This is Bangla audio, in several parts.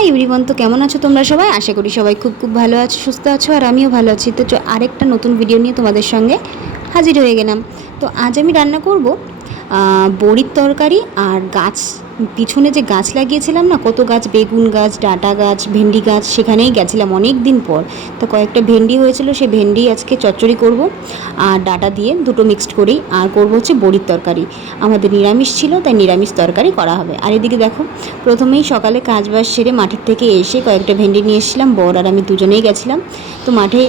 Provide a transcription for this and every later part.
হাই এভরিওয়ান, তো কেমন আছো তোমরা সবাই? আশা করি সবাই খুব খুব ভালো আছো, সুস্থ আছো, আর আমিও ভালো আছি। তো আরেকটা নতুন ভিডিও নিয়ে তোমাদের সঙ্গে হাজির হয়ে গেলাম। তো আজ আমি রান্না করব বড়ির তরকারি আর গাছ, পিছনে যে গাছ লাগিয়েছিলাম না, কত গাছ, বেগুন গাছ, ডাঁটা গাছ, ভেন্ডি গাছ, সেখানেই গেছিলাম অনেক দিন পর। তো কয়েকটা ভেন্ডি হয়েছিল, সেই ভেন্ডি আজকে চচ্চড়ি করব আর ডাঁটা দিয়ে দুটো মিক্সড করেই, আর করব হচ্ছে বড়ির তরকারি। আমাদের নিরামিষ ছিল, তাই নিরামিষ তরকারি করা হবে। আর এদিকে দেখো, প্রথমেই সকালে কাজ বাজ সেরে মাঠের থেকে এসে কয়েকটা ভেন্ডি নিয়ে এসেছিলাম, বর আর আমি দুজনেই গেছিলাম। তো মাঠে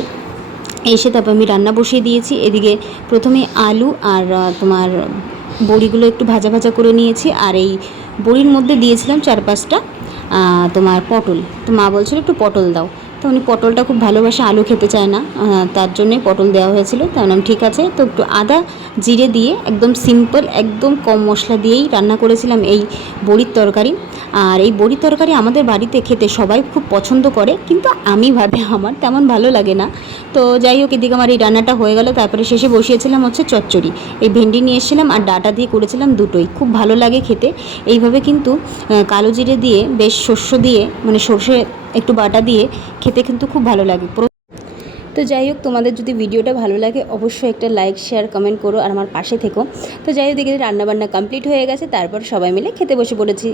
এসে তারপর আমি রান্না বসিয়ে দিয়েছি। এদিকে প্রথমে আলু আর তোমার বড়িগুলো একটু ভাজা ভাজা করে নিয়েছি, আর এই বড়ির মধ্যে দিয়েছিলাম 4-5টা তোমার পটল। তো মা বলছিল একটু পটল দাও, তো উনি পটলটা খুব ভালোবাসে, আলু খেতে চায় না, তার জন্যে পটল দেওয়া হয়েছিল। তো আমি ঠিক আছে। তো একটু আদা জিরে দিয়ে একদম সিম্পল, একদম কম মশলা দিয়েই রান্না করেছিলাম এই বড়ির তরকারি। আর এই বড়ির তরকারি আমাদের বাড়িতে খেতে সবাই খুব পছন্দ করে, কিন্তু আমি ভাবে আমার তেমন ভালো লাগে না। তো যাই হোক, এদিকে আমার এই রান্নাটা হয়ে গেল। তারপরে শেষে বসিয়েছিলাম হচ্ছে চচ্চড়ি। এই ভেন্ডি নিয়ে এসেছিলাম আর ডাঁটা দিয়ে করেছিলাম, দুটোই খুব ভালো লাগে খেতে। এইভাবে কিন্তু কালো জিরে দিয়ে, বেশ শস্য দিয়ে, মানে সর্ষে একটু বাটা দিয়ে খেতে কিন্তু খুব ভালো লাগে। তো যাই হোক, তোমাদের যদি ভিডিওটা ভালো লাগে অবশ্যই একটা লাইক, শেয়ার, কমেন্ট করো আর আমার পাশে থেকো। তো যাই হোক, দেখি রান্নাবান্না কমপ্লিট হয়ে গেছে, তারপর সবাই মিলে খেতে বসে পড়েছি।